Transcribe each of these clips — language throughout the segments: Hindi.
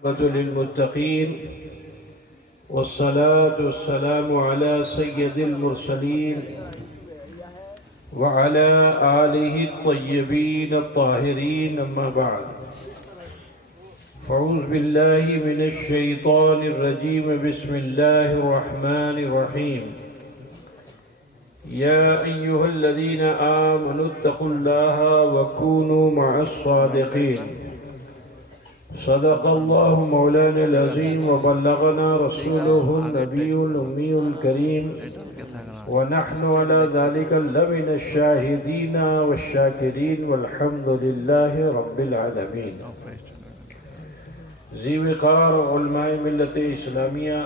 लिल्मुत्तक़ीन वस्सलातु वस्सलामु अला सय्यदिल मुरसलीन व अला आलिहि त्तय्यबीन अत्ताहिरीन अम्मा बअद फ़अऊज़ु बिल्लाहि मिनश शैतानिर रजीम बिस्मिल्लाहिर रहमानिर रहीम या अय्युहल्लज़ीना आमनुत्तक़ुल्लाहा व कूनू मअस्सादिक़ीन सदक़ल्लाहु मौलानाल अज़ीम व बल्लगना रसूलुहुन नबियुल उम्मीयुल करीम व नहनु अला ज़ालिका लमिनश शाहिदीन वश्शाकिरीन वल्हम्दुलिल्लाहि रब्बिल आलमीन। ज़ी-वक़ार उलमाए मिल्लत इस्लामिया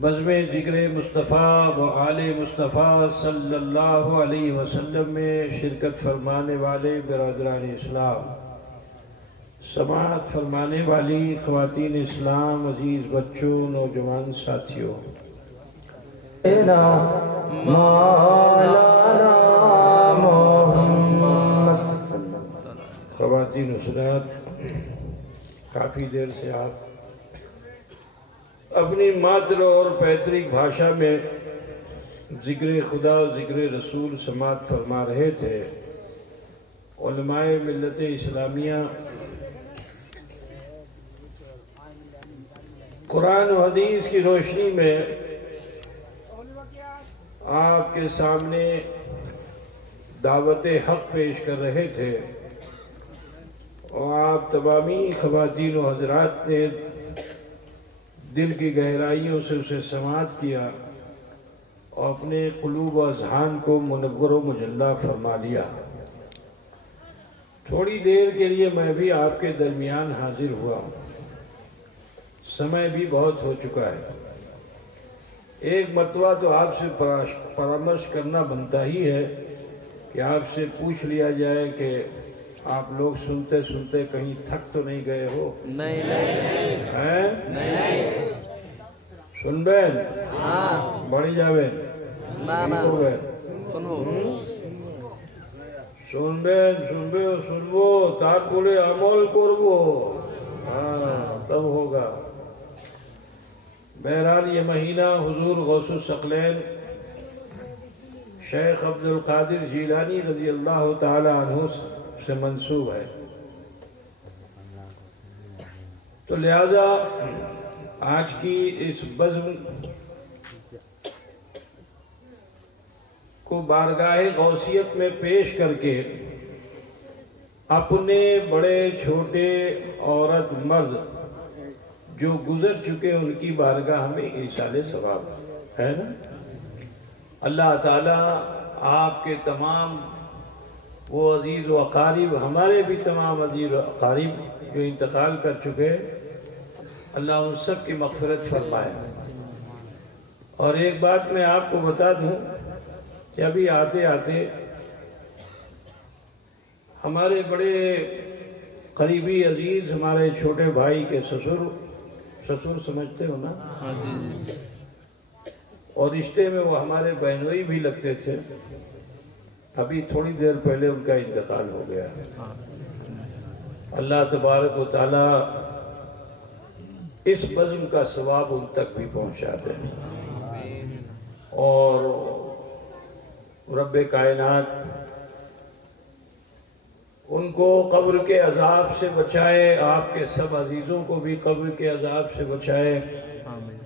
बज़्म ज़िक्र मुस्तफ़ा व आले मुस्तफ़ा सल्लल्लाहु अलैहि वसल्लम में शिरकत फरमाने वाले बिरादरान इस्लाम, समाअत फरमाने वाली ख़वातीन इस्लाम, अजीज़ बच्चों, नौजवान साथियों, ख़वातीन हज़रात, काफ़ी देर से आप अपनी मातृ और पैतृक भाषा में ज़िक्र खुदा ज़िक्र रसूल समाअत फरमा रहे थे। उलमाए मिल्लत इस्लामिया कुरान और हदीस की रोशनी में आपके सामने दावत हक़ पेश कर रहे थे और आप तमामी ख़वातीन व हज़रात ने दिल की गहराइयों से उसे समाअत किया और अपने क़ुलूब व अज़हान को मुनव्वर व मुजल्ला फरमा लिया। थोड़ी देर के लिए मैं भी आपके दरमियान हाजिर हुआ। समय भी बहुत हो चुका है। एक मरतबा तो आपसे परामर्श करना बनता ही है कि आपसे पूछ लिया जाए कि आप लोग सुनते सुनते कहीं थक तो नहीं गए हो? नहीं हैं? नहीं सुनबेन? हाँ बढ़ी जावे सुनबेन सुनबो तारपरे अमल करबो, हाँ तब होगा। बहरहाल ये महीना हुजूर गौसुल सकलैन शेख अब्दुल कादिर जीलानी रज़ी अल्लाह ताला अन्हु से मंसूब है, तो लिहाजा आज की इस बज़्म को बारगाहे गौसियत में पेश करके अपने बड़े छोटे औरत मर्द जो गुजर चुके उनकी बारगाह में ईसाले सवाब है ना। अल्लाह ताला आपके तमाम वो अजीज़ व अकारीब, हमारे भी तमाम अजीज़ व अकारीब जो इंतकाल कर चुके, अल्लाह उन सब की मग़फ़िरत फरमाए। और एक बात मैं आपको बता दूं कि अभी आते आते हमारे बड़े करीबी अजीज़, हमारे छोटे भाई के ससुर समझते हो ना? हाँ जी। और रिश्ते में वो हमारे बहनोई भी लगते थे। अभी थोड़ी देर पहले उनका इंतकाल हो गया। अल्लाह तबारक व तआला इस बज़्म का सवाब उन तक भी पहुंचा दे और रब्बे कायनात उनको कब्र के अजाब से बचाए, आपके सब अजीज़ों को भी कब्र के अजाब से बचाए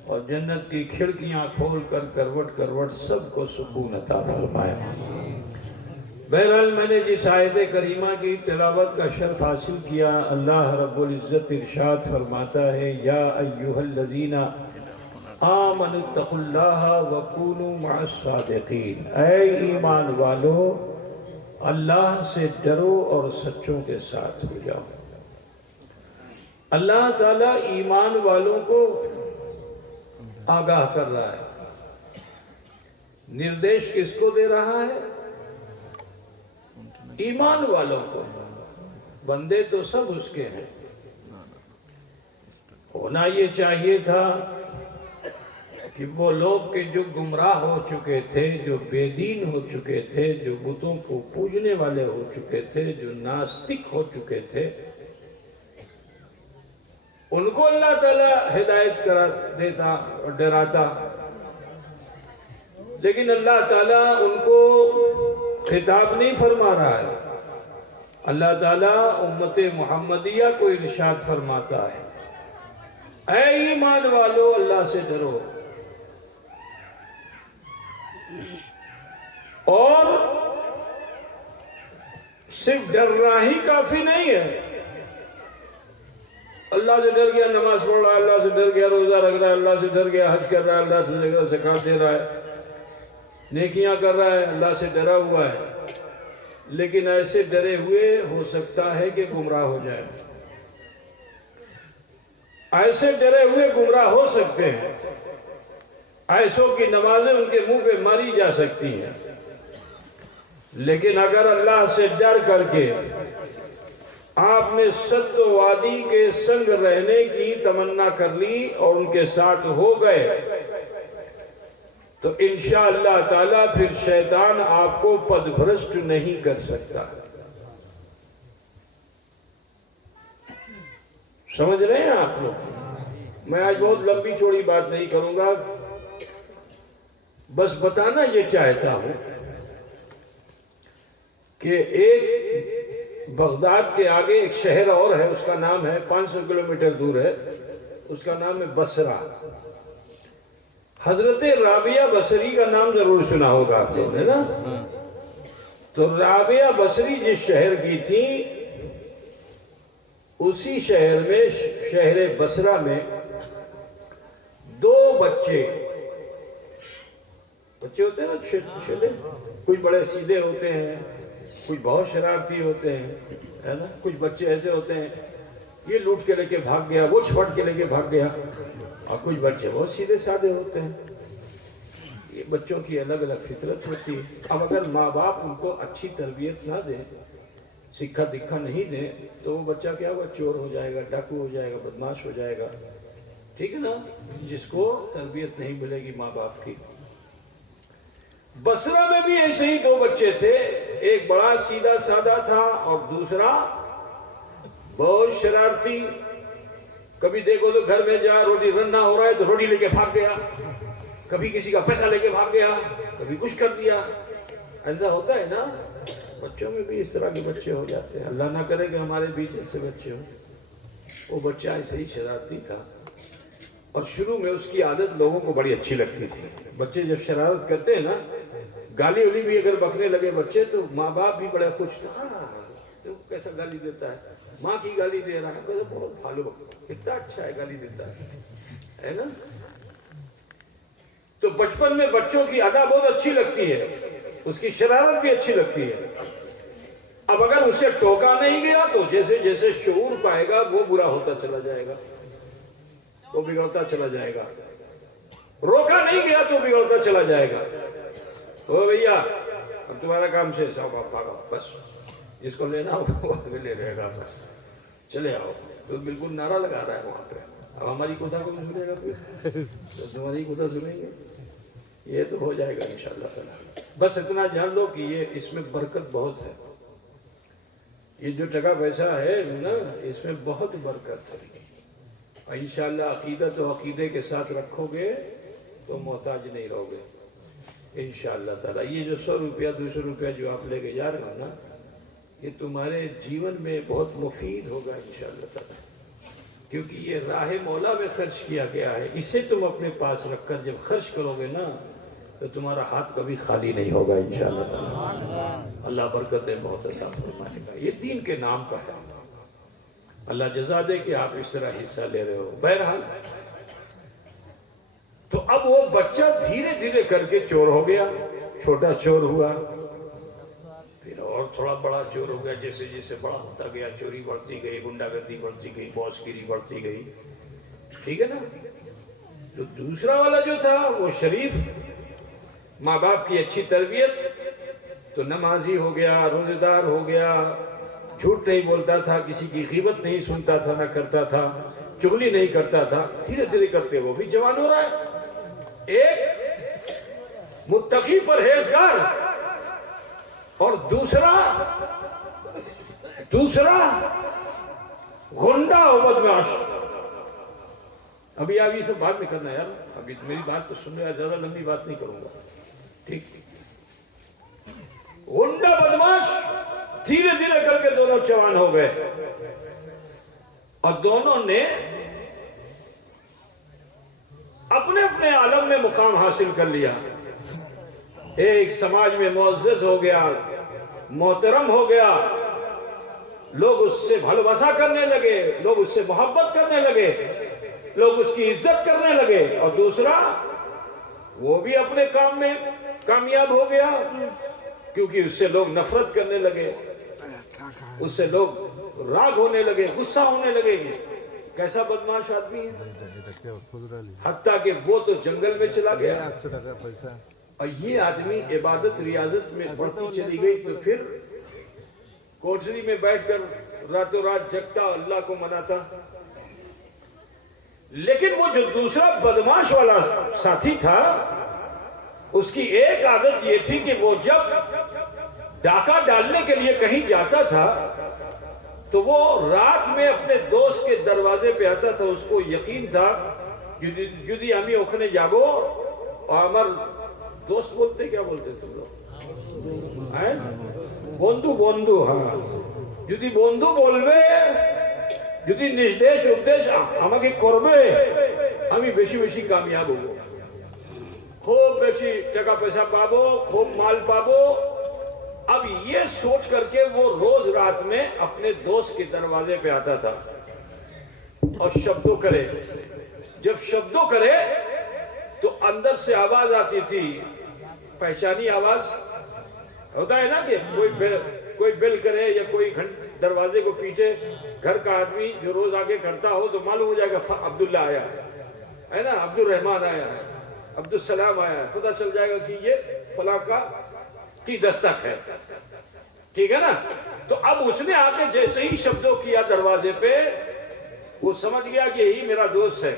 और जन्नत की खिड़कियां खोल कर करवट करवट सबको सुकून अता फरमाए। बहरहाल मैंने जिस आयत करीमा की तिलावत का शर्फ हासिल किया, अल्लाह रब्बुल इज़्ज़त इरशाद फरमाता है, या अय्युहल्लज़ीना आमनुत्तक़ुल्लाहा व कूनू मअस्सादिक़ीन, ऐ ईमान वालो अल्लाह से डरो और सच्चों के साथ हो जाओ। अल्लाह ताला ईमान वालों को आगाह कर रहा है। निर्देश किसको दे रहा है? ईमान वालों को। बंदे तो सब उसके हैं। होना ये चाहिए था कि वो लोग के जो गुमराह हो चुके थे, जो बेदीन हो चुके थे, जो बुतों को पूजने वाले हो चुके थे, जो नास्तिक हो चुके थे, उनको अल्लाह ताला हिदायत करा देता और डराता, लेकिन अल्लाह ताला उनको खिताब नहीं फरमा रहा है। अल्लाह ताला उम्मत मुहम्मदिया को इरशाद फरमाता है, ऐ ईमान वालो अल्लाह से डरो और सिर्फ डरना ही काफी नहीं है। अल्लाह से डर गया, नमाज पढ़ रहा है, अल्लाह से डर गया, रोजा रख रहा है, अल्लाह से डर गया, हज कर रहा है, अल्लाह से ज़कात दे रहा है, नेकियां कर रहा है, अल्लाह से डरा हुआ है, लेकिन ऐसे डरे हुए हो सकता है कि गुमराह हो जाए। ऐसे डरे हुए गुमराह हो सकते हैं, ऐसों की नमाजें उनके मुंह पे मारी जा सकती हैं। लेकिन अगर अल्लाह से डर करके आपने सत्यवादी के संग रहने की तमन्ना कर ली और उनके साथ हो गए, तो इंशाअल्लाह ताला फिर शैतान आपको पदभ्रष्ट नहीं कर सकता। समझ रहे हैं आप लोग? मैं आज बहुत लंबी चौड़ी बात नहीं करूंगा, बस बताना ये चाहता हूं कि एक बगदाद के आगे एक शहर और है, उसका नाम है, 500 किलोमीटर दूर है, उसका नाम है बसरा। हजरत राबिया बसरी का नाम जरूर सुना होगा आप लोगों ने ना। तो राबिया बसरी जिस शहर की थी, उसी शहर में, शहर बसरा में, दो बच्चे होते हैं ना, छोटे, कुछ बड़े सीधे होते हैं, कुछ बहुत शरारती होते हैं, है ना। कुछ बच्चे ऐसे होते हैं, ये लूट के लेके भाग गया, वो छपट के लेके भाग गया, और कुछ बच्चे बहुत सीधे साधे होते हैं। ये बच्चों की अलग अलग फितरत होती है। अब अगर माँ बाप उनको अच्छी तरबियत ना दें, शिक्षा दीक्षा नहीं दें, तो वो बच्चा क्या हुआ, चोर हो जाएगा, डाकू हो जाएगा, बदमाश हो जाएगा, ठीक है ना, जिसको तरबियत नहीं मिलेगी माँ बाप की। बसरा में भी ऐसे ही दो बच्चे थे, एक बड़ा सीधा साधा था और दूसरा बहुत शरारती। कभी देखो तो घर में जा, रोटी रन्ना हो रहा है तो रोटी लेके भाग गया, कभी किसी का पैसा लेके भाग गया, कभी कुछ कर दिया। ऐसा होता है ना, बच्चों में भी इस तरह के बच्चे हो जाते हैं। अल्लाह ना करे कि हमारे बीच ऐसे बच्चे हो। वो बच्चा ऐसे ही शरारती था और शुरू में उसकी आदत लोगों को बड़ी अच्छी लगती थी। बच्चे जब शरारत करते हैं ना, गाली उली भी अगर बकने लगे बच्चे, तो माँ बाप भी बड़ा खुश था, तो कैसा गाली देता है, माँ की गाली दे रहा है, तो बहुत भालो, कितना अच्छा है, गाली देता है ना। तो बचपन में बच्चों की अदा बहुत अच्छी लगती है, उसकी शरारत भी अच्छी लगती है। अब अगर उसे टोका नहीं गया तो जैसे जैसे शऊर पाएगा वो बुरा होता चला जाएगा, वो बिगड़ता चला जाएगा। रोका नहीं गया तो बिगड़ता चला जाएगा। ओ भैया, अब तुम्हारा काम शेष, आओ भागो, बस जिसको लेना होगा वो आगे ले रहेगा, बस चले आओ। तो बिल्कुल नारा लगा रहा है वहां पे। अब हमारी कथा को भी सुनेगा फिर, तो तुम्हारी कथा सुनेंगे, ये तो हो जाएगा इंशाअल्लाह ताला। बस इतना जान लो कि ये इसमें बरकत बहुत है। ये जो टका पैसा है ना, इसमें बहुत बरकत है। इंशाअल्लाह अकीदत और अकीदे के साथ रखोगे तो मोहताज नहीं रहोगे इंशाअल्लाह ताला। ये जो 100 रुपया 200 रुपया जो आप लेके जा रहे हो ना, ये तुम्हारे जीवन में बहुत मुफीद होगा इंशाअल्लाह ताला, क्योंकि ये राह मौला में खर्च किया गया है। इसे तुम अपने पास रखकर जब खर्च करोगे ना, तो तुम्हारा हाथ कभी खाली नहीं होगा इंशाअल्लाह ताला। अल्लाह बरकतें बहुत अता फरमाएगा। ये दीन के नाम का है। अल्लाह जज़ा दे कि आप इस तरह हिस्सा ले रहे हो। बहरहाल, तो अब वो बच्चा धीरे धीरे करके चोर हो गया, छोटा चोर हुआ, फिर और थोड़ा बड़ा चोर हो गया। जैसे जैसे बड़ा होता गया, चोरी बढ़ती गई, गुंडागर्दी बढ़ती गई, बॉसगिरी बढ़ती गई, ठीक है ना। तो दूसरा वाला जो था वो शरीफ, माँ बाप की अच्छी तरबियत, तो नमाजी हो गया, रोजेदार हो गया, झूठ नहीं बोलता था, किसी की ग़ीबत नहीं सुनता था, ना करता था, चुगली नहीं करता था। धीरे धीरे करते वो भी जवान हो रहा है, एक मुत्तकी परहेजगार और दूसरा गुंडा और बदमाश। अभी आप ये सब बात नहीं करना यार, अभी मेरी बात तो सुन रहे, ज्यादा लंबी बात नहीं करूंगा, ठीक। गुंडा बदमाश धीरे धीरे करके दोनों जवान हो गए और दोनों ने अपने अपने आलम में मुकाम हासिल कर लिया। एक समाज में मुअज़्ज़ज़ हो गया, मोहतरम हो गया, लोग उससे भलवसा करने लगे, लोग उससे मोहब्बत करने लगे, लोग उसकी इज्जत करने लगे। और दूसरा वो भी अपने काम में कामयाब हो गया, क्योंकि उससे लोग नफरत करने लगे, उससे लोग राग होने लगे, गुस्सा होने लगे। कैसा बदमाश आदमी है, हत्ता कि वो तो जंगल में चला गया और ये आदमी इबादत रियाजत में बढ़ती चली गई, तो फिर कोठरी में बैठकर रातों रात जगता, अल्लाह को मनाता। लेकिन वो जो दूसरा बदमाश वाला साथी था, उसकी एक आदत ये थी कि वो जब डाका डालने के लिए कहीं जाता था तो वो रात में अपने दोस्त के दरवाजे पे आता था। उसको यकीन था जुदी आमी ओखने जागो, और हमार दोस्त बोलते, क्या बोलते तुम लोग, बंधु बंधु, हाँ, जुदी बंधु बोलबे, जुदी निर्देश उपदेश আমাকে করবে, আমি বেশি বেশি কামিয়াব হব, खूब বেশি টাকা पैसा पाबो, खूब माल पाबो। अब ये सोच करके वो रोज रात में अपने दोस्त के दरवाजे पे आता था और शब्दों करे। जब शब्दों करे तो अंदर से आवाज आती थी, पहचानी आवाज होता है ना कि कोई बेल करे या कोई दरवाजे को पीटे, घर का आदमी जो रोज आगे करता हो तो मालूम हो जाएगा अब्दुल्ला आया है ना, अब्दुल रहमान आया है, अब्दुल सलाम आया है, पता चल जाएगा कि ये फला की दस्तक है, ठीक है ना। तो अब उसने आके जैसे ही शब्दों किया दरवाजे पे, वो समझ गया कि यही मेरा दोस्त है।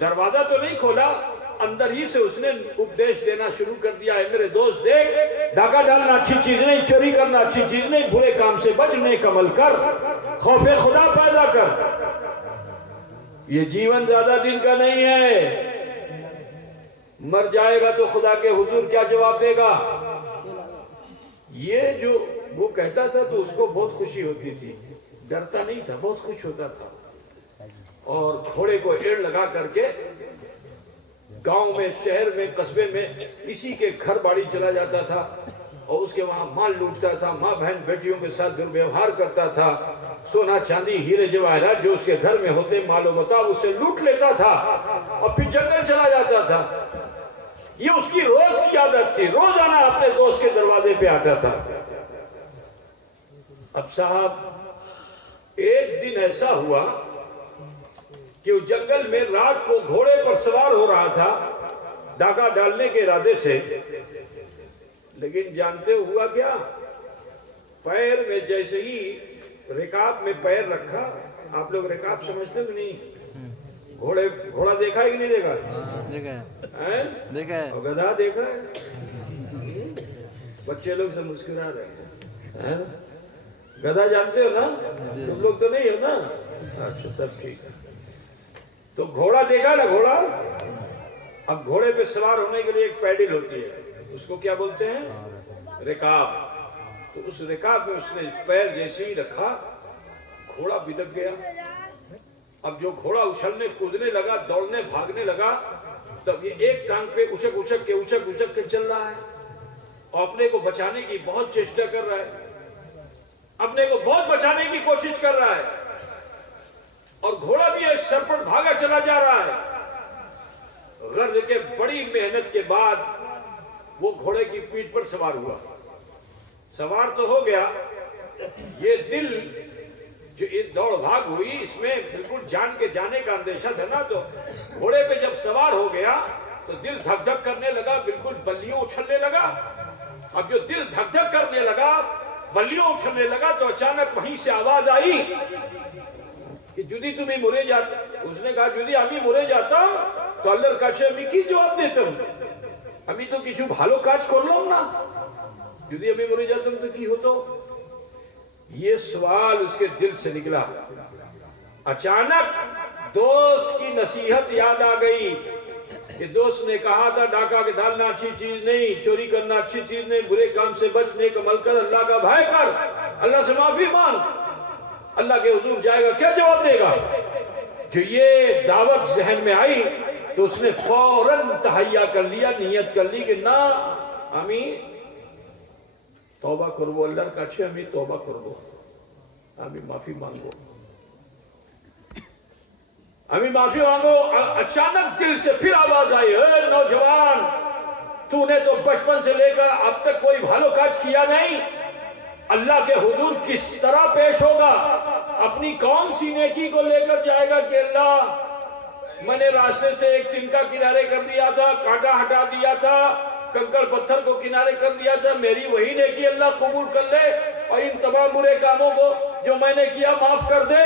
दरवाजा तो नहीं खोला, अंदर ही से उसने उपदेश देना शुरू कर दिया है, मेरे दोस्त देख, डाका डालना अच्छी चीज नहीं, चोरी करना अच्छी चीज नहीं, बुरे काम से बच, नेक अमल कर, खौफे खुदा पैदा कर। ये जीवन ज्यादा दिन का नहीं है, मर जाएगा तो खुदा के हुजूर क्या जवाब देगा। ये जो वो कहता था तो उसको बहुत खुशी होती थी, डरता नहीं था, बहुत खुश होता था। और घोड़े को एड़ लगा करके गांव में, शहर में, कस्बे में किसी के घर बाड़ी चला जाता था और उसके वहां माल लूटता था, माँ बहन बेटियों के साथ दुर्व्यवहार करता था, सोना चांदी हीरे जवाहरात जो उसके घर में होते मालो बताओ उसे लूट लेता था और फिर जंगल चला जाता था। ये उसकी रोज की आदत थी, रोजाना अपने दोस्त के दरवाजे पे आता था। अब साहब एक दिन ऐसा हुआ कि वो जंगल में रात को घोड़े पर सवार हो रहा था डाका डालने के इरादे से, लेकिन जानते हुआ क्या, पैर में जैसे ही रिकाब में पैर रखा, आप लोग रिकाब समझते हो नहीं, घोड़ा देखा है कि नहीं देखा? देखा है। और गधा देखा है? बच्चे लोग सब मुस्कुरा रहे हैं। गधा जानते हो ना? तुम लोग तो नहीं हो ना? अच्छा सब ठीक है। तो घोड़ा देखा ना, घोड़ा। अब घोड़े पे सवार होने के लिए एक पैडिल होती है, उसको क्या बोलते हैं? रिकाब। तो उस रिकाब में उसने पैर जैसे ही रखा, घोड़ा बिदक गया। अब जो घोड़ा उछलने कूदने लगा, दौड़ने भागने लगा, तब ये एक टांग पे उछक उछक के चल रहा है और अपने को बचाने की बहुत चेष्टा कर रहा है, अपने को बहुत बचाने की कोशिश कर रहा है। और घोड़ा भी एक सरपट भागा चला जा रहा है। गर्ज के बड़ी मेहनत के बाद वो घोड़े की पीठ पर सवार हुआ। सवार तो हो गया, ये दिल जो ये दौड़ भाग हुई, इसमें बिल्कुल जान के जाने का अंदेशा था ना। तो घोड़े पे जब सवार हो गया तो दिल धक धक करने लगा, बिल्कुल बल्लियों उछलने लगा। अब जो दिल धक धक करने लगा, बल्लियों उछलने लगा, तो अचानक वहीं से आवाज आई कि जुदी तुम्हें मुरे जाता। उसने कहा जुदी अभी मुरे जाता তো আল্লাহর কাছে আমি কি জবাব দিতাম? আমি তো কিছু ভালো কাজ করলাম না, যদি আমি মরে যেতাম তো কি হতো? ये सवाल उसके दिल से निकला। अचानक दोस्त की नसीहत याद आ गई कि दोस्त ने कहा था डाका के डालना अच्छी चीज नहीं, चोरी करना अच्छी चीज नहीं, बुरे काम से बचने का अमल कर, अल्लाह का भय कर, अल्लाह से माफी मांग, अल्लाह के हुजूर जाएगा, क्या जवाब देगा? जो ये दावत जहन में आई तो उसने फौरन तहैया कर लिया, नियत कर ली कि ना আমি तौबा করব, আল্লাহর কাছে আমি तौबा করব, আমি माफी मांगो, আমি माफी मांगो। अचानक दिल से फिर आवाज आई, नौजवान तूने तो बचपन से लेकर अब तक कोई भालो काज किया नहीं, अल्लाह के हुजूर किस तरह पेश होगा, अपनी कौन सी नेकी को लेकर जाएगा कि अल्लाह मैंने रास्ते से एक तिनका किनारे कर दिया था, कांटा हटा दिया था, कंकड़ पत्थर को किनारे कर दिया था, मेरी वही नेकी अल्लाह कबूल कर ले और इन तमाम बुरे कामों को जो मैंने किया माफ कर दे।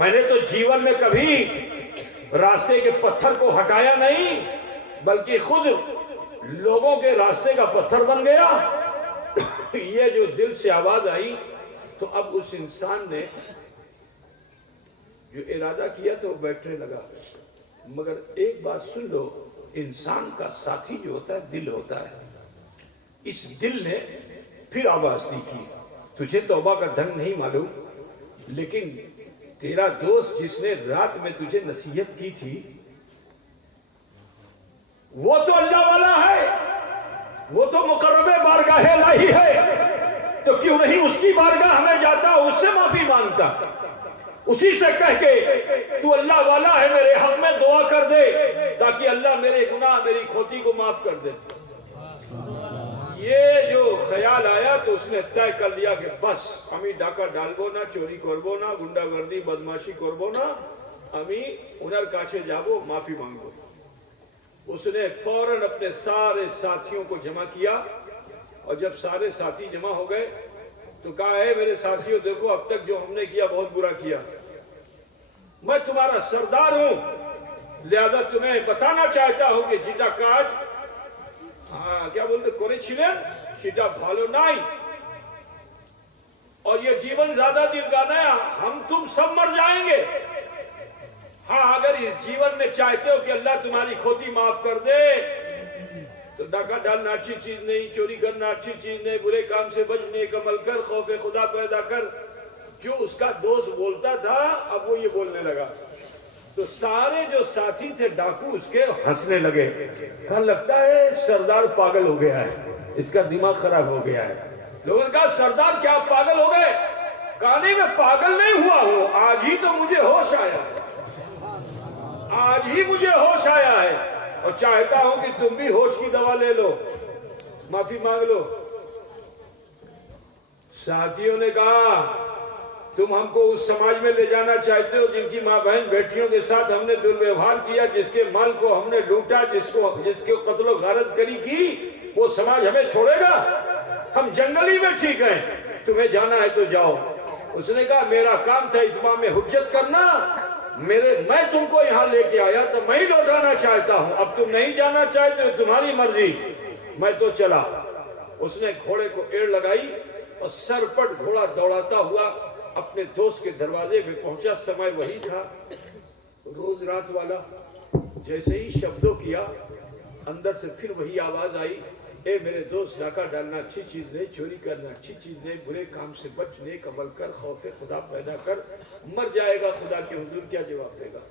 मैंने तो जीवन में कभी रास्ते के पत्थर को हटाया नहीं, बल्कि खुद लोगों के रास्ते का पत्थर बन गया। ये जो दिल से आवाज आई तो अब उस इंसान ने जो इरादा किया तो बैठने लगा। मगर एक बात सुन लो, इंसान का साथी जो होता है दिल होता है। इस दिल ने फिर आवाज दी कि तुझे तौबा का ढंग नहीं मालूम, लेकिन तेरा दोस्त जिसने रात में तुझे नसीहत की थी वो तो अल्लाह वाला है, वो तो मुकर्रबे बारगाह इलाही है, तो क्यों नहीं उसकी बारगाह में जाता, उससे माफी मांगता, उसी से कह के तू अल्लाह वाला है मेरे हक में दुआ कर दे ताकि अल्लाह मेरे गुनाह मेरी खोती को माफ कर दे। ये जो ख्याल आया तो उसने तय कर लिया कि बस আমি ডাকা ডালবো না, চুরি করব না, গুন্ডাগর্দি বদমাশি করব না, আমি ওনার কাছে যাব, माफी मांगो। उसने फौरन अपने सारे साथियों को जमा किया और जब सारे साथी जमा हो गए तो कहा, है मेरे साथियों देखो अब तक जो हमने किया बहुत बुरा किया, मैं तुम्हारा सरदार हूं, लिहाजा तुम्हें बताना चाहता हूं कि যেটা কাজ क्या बोलते করেছিলেন সেটা ভালো নাই और ये जीवन ज्यादा दिन का नया, हम तुम सब मर जाएंगे। हाँ, अगर इस जीवन में चाहते हो कि अल्लाह तुम्हारी खोती माफ कर दे तो डाका डालना अच्छी चीज नहीं, चोरी करना अच्छी चीज नहीं, बुरे काम से बचने का अमल कर, खौफ खुदा पैदा कर। जो उसका दोस्त बोलता था अब वो ये बोलने लगा तो सारे जो साथी थे डाकू उसके हंसने लगे, कहा लगता है सरदार पागल हो गया है, इसका दिमाग खराब हो गया है। लोगों ने कहा सरदार क्या पागल हो गए? कहा नहीं मैं पागल नहीं हुआ हूं, आज ही तो मुझे होश आया, आज ही मुझे होश आया है और चाहता हूं कि तुम भी होश की दवा ले लो, माफी मांग लो। साथियों ने कहा तुम हमको उस समाज में ले जाना चाहते हो जिनकी माँ बहन बेटियों के साथ हमने दुर्व्यवहार किया, जिसके माल को हमने लूटा, जिसके कत्लो गारत करी की, वो समाज हमें छोड़ेगा? हम जंगली में ठीक हैं, तुम्हें जाना है तो जाओ। उसने कहा मेरा काम था इत्माम में हुज्जत करना, मैं तुमको यहाँ लेके आया तो मैं ही लौटाना चाहता हूँ, अब तुम नहीं जाना चाहते हो तुम्हारी मर्जी, मैं तो चला। उसने घोड़े को एड़ लगाई और सरपट घोड़ा दौड़ाता हुआ अपने दोस्त के दरवाजे में पहुंचा। समय वही था रोज रात वाला, जैसे ही शब्दों किया अंदर से फिर वही आवाज आई, ए मेरे दोस्त डाका डालना अच्छी चीज नहीं, चोरी करना अच्छी चीज नहीं, बुरे काम से बचने का अमल कर, खौफ खुदा पैदा कर, मर जाएगा खुदा के हुजूर क्या जवाब देगा?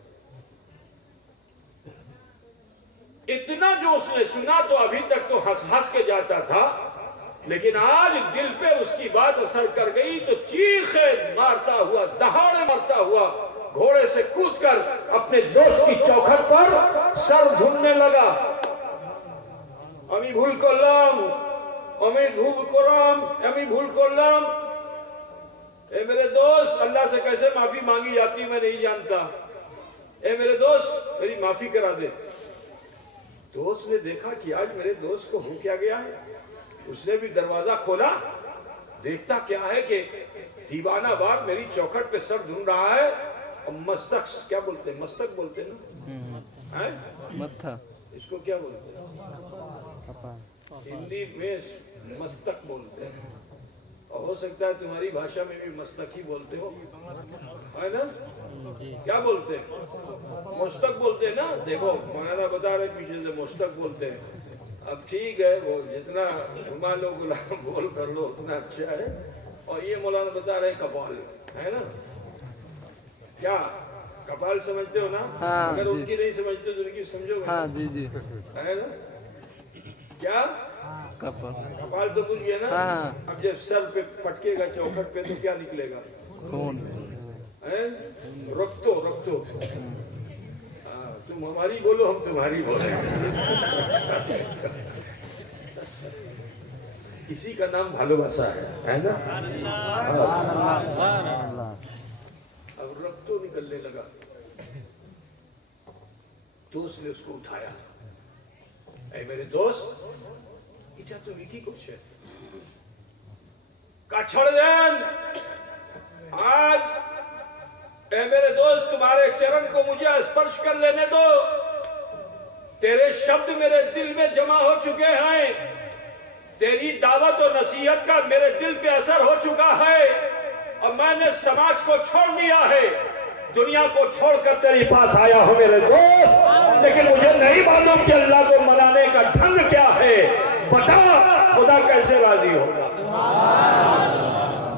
इतना जो उसने सुना तो अभी तक तो हंस हंस के जाता था, लेकिन आज दिल पे उसकी बात असर कर गई तो चीखे मारता हुआ, दहाड़े मारता हुआ घोड़े से कूदकर अपने दोस्त की चौखट पर सर धुनने लगा। আমি ভুল করলাম, আমি ভুল করলাম, ए मेरे दोस्त अल्लाह से कैसे माफी मांगी जाती मैं नहीं जानता, ए मेरे दोस्त मेरी माफी करा दे। दोस्त ने देखा कि आज मेरे दोस्त को हो क्या गया है, उसने भी दरवाजा खोला, देखता क्या है कि दीवाना बार मेरी चौखट पे सर धुन रहा है और मस्तक क्या बोलते हैं, मस्तक बोलते हैं ना, हैं? मत्था। इसको क्या बोलते हैं? हिंदी में मस्तक बोलते हैं, और हो सकता है तुम्हारी भाषा में भी मस्तक ही बोलते हो, है ना? क्या बोलते हैं? मस्तक बोलते हैं ना। देखो मौलाना बता रहे पीछे से मस्तक बोलते हैं। अब ठीक है, वो जितना घुमा लो गुलाम बोल कर लो उतना अच्छा है। और ये मौलाना बता रहे कपाल, है ना? क्या कपाल समझते हो ना? हाँ, अगर उनकी नहीं समझते तो उनकी समझोगे? हाँ जी जी, है ना? क्या कपाल तो बुझ गया ना? हाँ। अब जब सर पे पटकेगा चौखट पे तो क्या निकलेगा? खून। रक्तो रक्तो। तुम हमारी बोलो, हम तुम्हारी बोले। इसी का नाम भालोबासा है ना? अब रक्तो निकलने लगा तो उसने उसको उठाया। ऐ मेरे दोस्त, इच्छा तो विकी कुछ है का छोड़ देन। आज ऐ मेरे दोस्त, तुम्हारे चरण को मुझे स्पर्श कर लेने दो। तेरे शब्द मेरे दिल में जमा हो चुके हैं। तेरी दावत और नसीहत का मेरे दिल पे असर हो चुका है, और मैंने समाज को छोड़ दिया है, दुनिया को छोड़कर तेरे पास आया हूं मेरे दोस्त। लेकिन मुझे नहीं मालूम कि अल्लाह को मनाने का ढंग क्या है। बता, खुदा कैसे राजी होगा?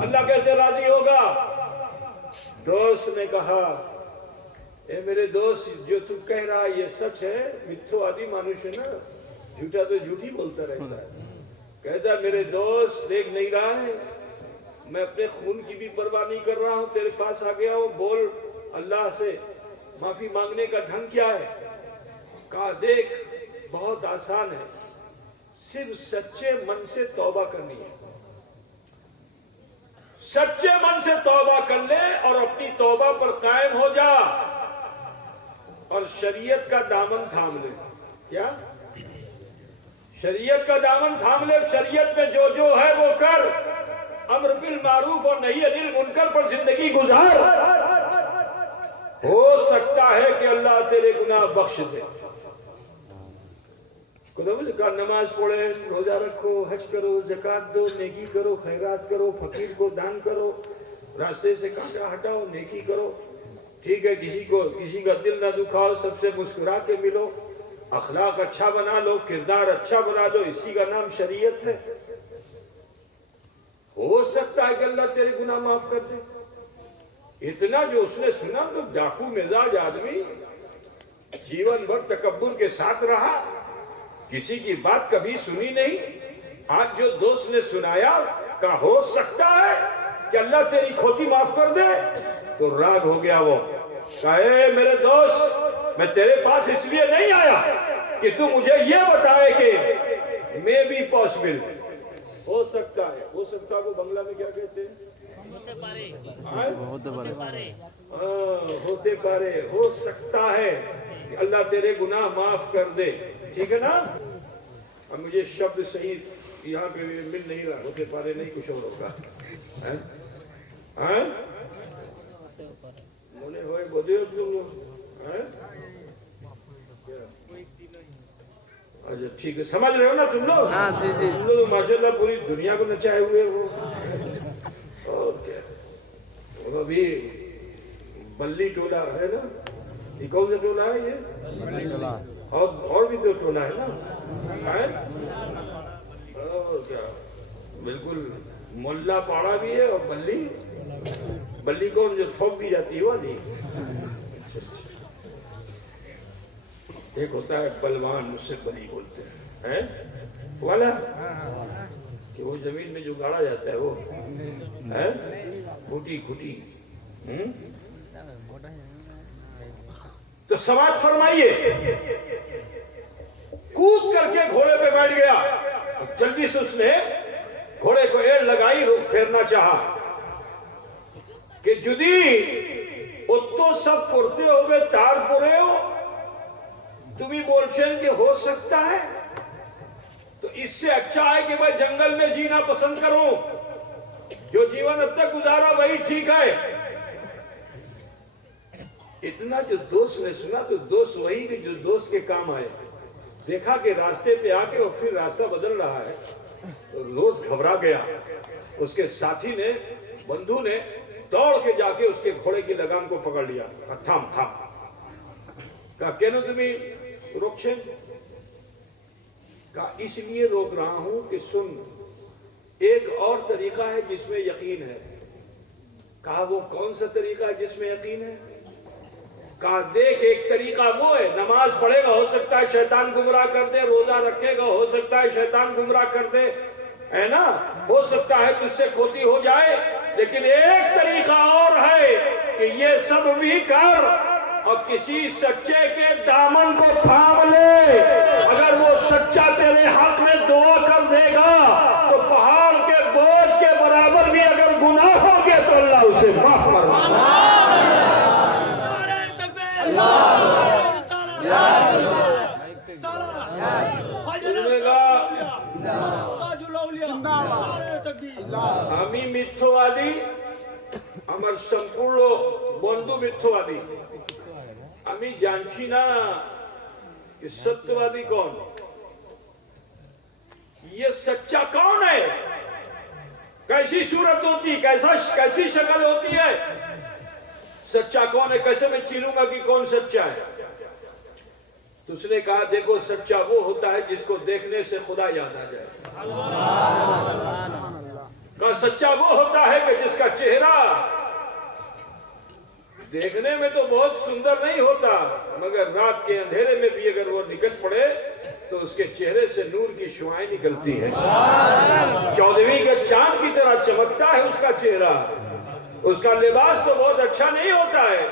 अल्लाह कैसे राजी होगा? दोस्त ने कहा, ए मेरे दोस्त, जो तू कह रहा है ये सच है? मिथ्यो आदि मनुष्य ना, झूठा तो झूठी बोलता रहता है। कहता मेरे दोस्त, देख नहीं रहा है मैं अपने खून की भी परवाह नहीं कर रहा हूं, तेरे पास आ गया हूं। बोल अल्लाह से माफी मांगने का ढंग क्या है? कहा देख, बहुत आसान है, सिर्फ सच्चे मन से तौबा करनी है। सच्चे मन से तौबा कर ले और अपनी तौबा पर कायम हो जा, और शरीयत का दामन थाम ले। क्या? शरीयत का दामन थाम ले। शरीयत में जो जो है वो कर, अम्र बिल मारूफ और नही अनिल मुनकर पर जिंदगी गुजार। हो सकता है कि अल्लाह तेरे गुनाह बख्श दे। का नमाज पढ़े, रोजा रखो, हज करो, ज़कात दो, नेकी करो, खैरात करो, फकीर को दान करो, रास्ते से कांटा हटाओ, नेकी करो। ठीक है, किसी का दिल ना दुखाओ, सबसे मुस्कुरा के मिलो, अखलाक अच्छा बना लो, किरदार अच्छा बना लो, इसी का नाम शरीयत है। हो सकता है कि अल्लाह तेरे गुनाह माफ कर दे। इतना जो उसने सुना तो डाकू मिजाज आदमी जीवन भर तकब्बुर के साथ रहा, किसी की बात कभी सुनी नहीं। आज जो दोस्त ने सुनाया, का हो सकता है कि अल्लाह तेरी खोती माफ कर दे, तो राग हो गया वो। कहे मेरे दोस्त, मैं तेरे पास इसलिए नहीं आया कि तू मुझे ये बताए कि मैं भी पॉसिबल हो सकता है। हो सकता को बंगला में क्या कहते हैं? होते पारे। हो सकता है कि अल्लाह तेरे गुनाह माफ कर दे। ठीक है ना? अब मुझे शब्द सही यहाँ पे मिल नहीं रहा। होते पारे नहीं, कुछ और होगा। मोने होए बोधे हो तुम लोग? अच्छा ठीक है, समझ रहे हो ना तुम लोग? हाँ जी जी। तुम लोग माशाल्लाह पूरी दुनिया को नचाए हुए हो। और क्या, वो अभी बल्ली टोला है ना, ये कौन सा टोला है ये? और भी तो टोला है ना, है? और क्या, बिल्कुल मोल्ला पाड़ा भी है और बल्ली कौन, जो थोक दी जाती है वाली। एक होता है बलवान, मुझसे बली बोलते हैं वाला, कि वो जमीन में जो गाड़ा जाता है वो है खूटी। तो समाज फरमाइए, कूद करके घोड़े पे बैठ गया। जल्दी से उसने घोड़े को एड़ लगाई, रुख फेरना चाहा कि जुदी उत्तो सब पुरते हो गए तार पुरे हो, तुम्हें बोलছেন कि हो सकता है, तो इससे अच्छा है कि मैं जंगल में जीना पसंद करूं। जो जीवन अब तक गुजारा वही ठीक है। इतना जो दोस्त ने सुना तो दोस्त वही कि जो दोस्त के काम आए। देखा कि रास्ते पे आके और फिर रास्ता बदल रहा है तो दोस्त घबरा गया। उसके साथी ने, बंधु ने दौड़ के जाके उसके घोड़े की लगाम को पकड़ लिया। थाम थाम कहा, कहना तुम्हें रोकशेन का इसलिए रोक रहा हूं कि सुन, एक और तरीका है जिसमें यकीन है। कहा, वो कौन सा तरीका है जिसमें यकीन है? कहा, देख, एक तरीका वो है, नमाज पढ़ेगा हो सकता है शैतान गुमराह कर दे, रोजा रखेगा हो सकता है शैतान गुमराह कर दे, है ना, हो सकता है तुझसे खोती हो जाए, लेकिन एक तरीका और है कि ये सब भी कर और किसी सच्चे के दामन को थाम ले। अगर वो सच्चा तेरे हक में दुआ कर देगा तो पहाड़ के बोझ के बराबर भी अगर गुनाह होंगे तो अल्लाह उसे माफ फरमाएगा। আমি মিথ্যবাদী, আমার সম্পূর্ণ বন্ধু মিথ্যবাদী। আমি জানছি না कि सत्यवादी कौन, ये सच्चा कौन है, कैसी सूरत होती, कैसी शक्ल होती है, सच्चा कौन है, कैसे मैं चिन्हूंगा कि कौन सच्चा है? तो उसने कहा, देखो, सच्चा वो होता है जिसको देखने से खुदा याद आ जाए। कहा, सच्चा वो होता है कि जिसका चेहरा देखने में तो बहुत सुंदर नहीं होता, मगर रात के अंधेरे में भी अगर वो निकल पड़े तो उसके चेहरे से नूर की शुआएं निकलती है। 14वीं के चांद की तरह चमकता है उसका चेहरा। उसका लिबास तो बहुत अच्छा नहीं होता है,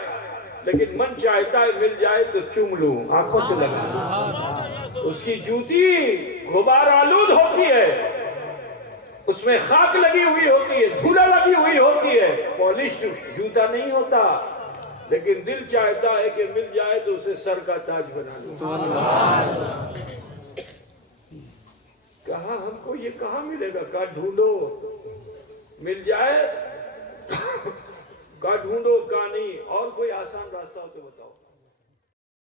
लेकिन मन चाहता है मिल जाए तो चूम लूं, आंखों से लगा लूं। उसकी जूती गुबार आलूद होती है, उसमें खाक लगी हुई होती है, धूला लगी हुई होती है, पॉलिश जूता नहीं होता, लेकिन दिल चाहता है कि मिल जाए तो उसे सर का ताज बना लूं। कहा, हमको ये कहाँ मिलेगा? कहा, ढूंढो, मिल जाए। कहा, ढूंढो, कहा नहीं, और कोई आसान रास्ता हो तो बताओ।